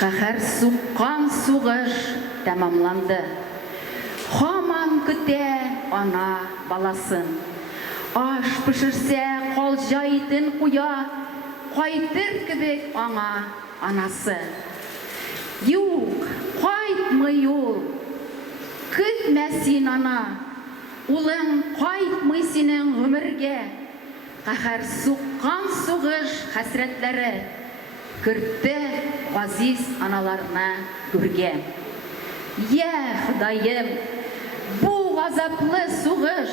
Қаһар суққан суғыш тәмамланды. Хаман күтә ана баласын. Аш пішірсе қол жайтын қуя, қайтыр кебек аңа анасы. Юк, қайтмый ул, күтмәсин ана, улың қайтмый синең ғүмірге. Қаһар суққан суғыш хәсрәтләре кіртті ғазиз аналарына көрге. Құдайым, бұл ғазаплы суғыш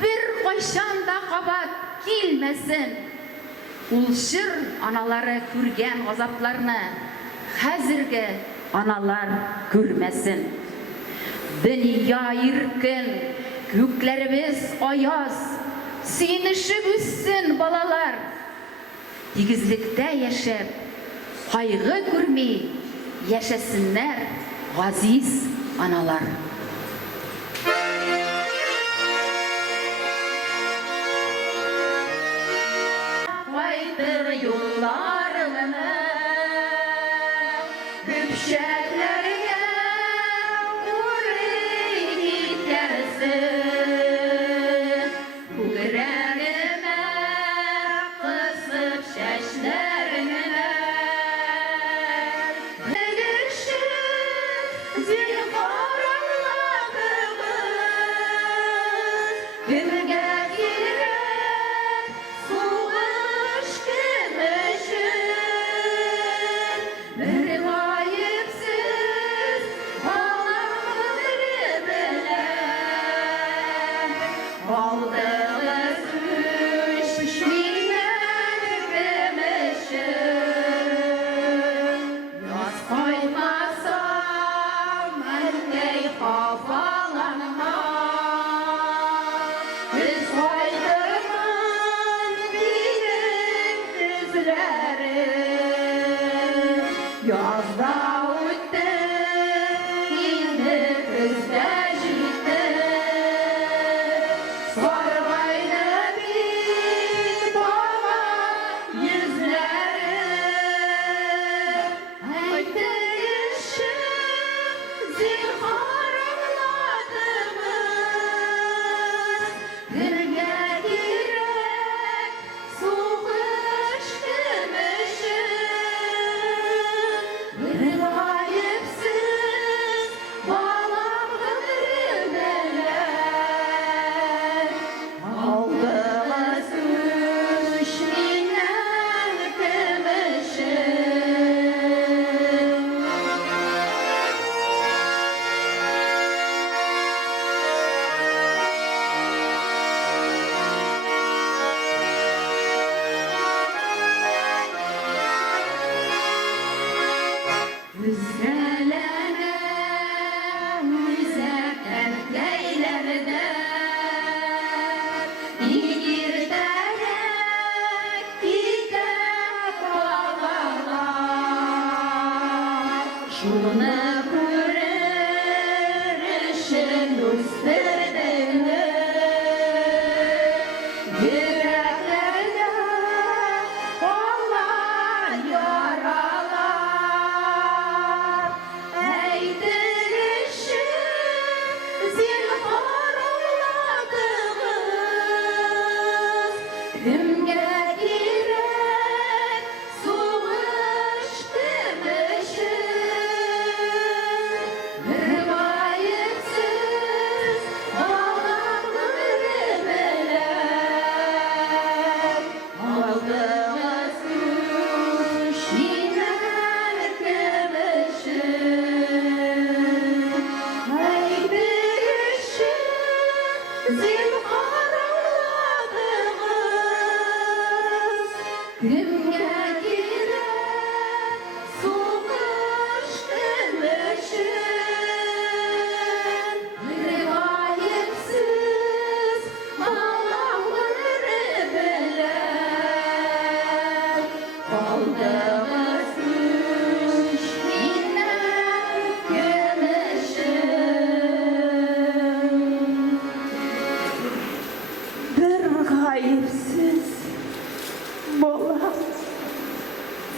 бір қойшанда қабат келмесін. Ұлшыр аналары көрген ғазапларына қазіргі аналар көрмесін. Дүния иркен, көкләріміз аяз, сүйінішіп үссін балалар. Тигізлікте яшеп, қайғы көрмей яшәсіннәр ғазиз аналар. Қайтыр юлларыңны көпшәкләргә урый киткәрсен. Күгәрәгемә қысып шәчләреңне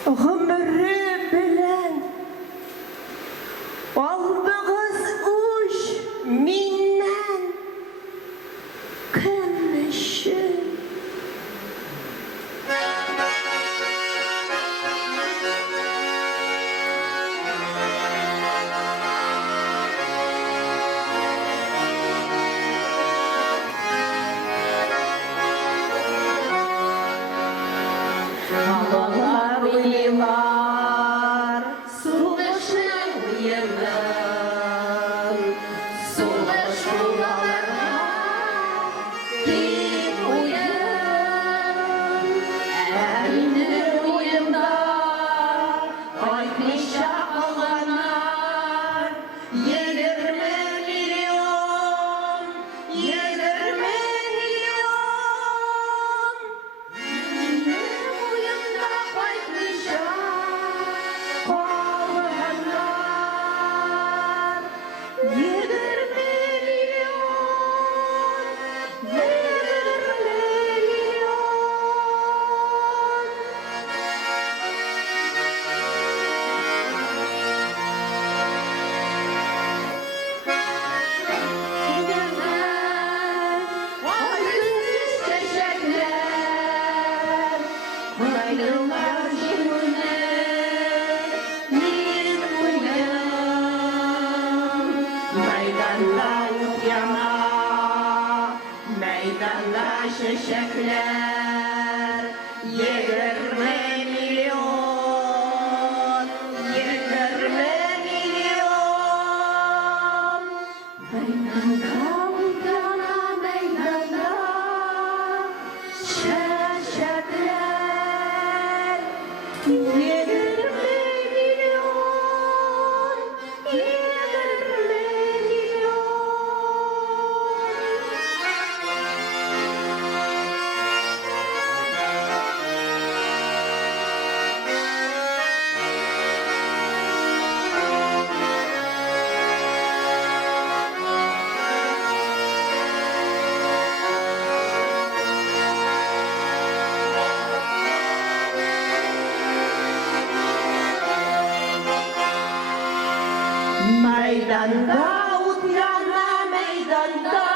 Ömrü bilen aldığız uç minnen kımışı. Havalar uyular, su başına uyular, su başına git uyan, elini uyumda, koymuş ağlanar, 20 milyon, 20 milyon. Çiçekler 20 milyon, 20 milyon. Meydanda uydana meydanda çiçekler 20 milyon, 20 milyon. Meydanda uydana meydanda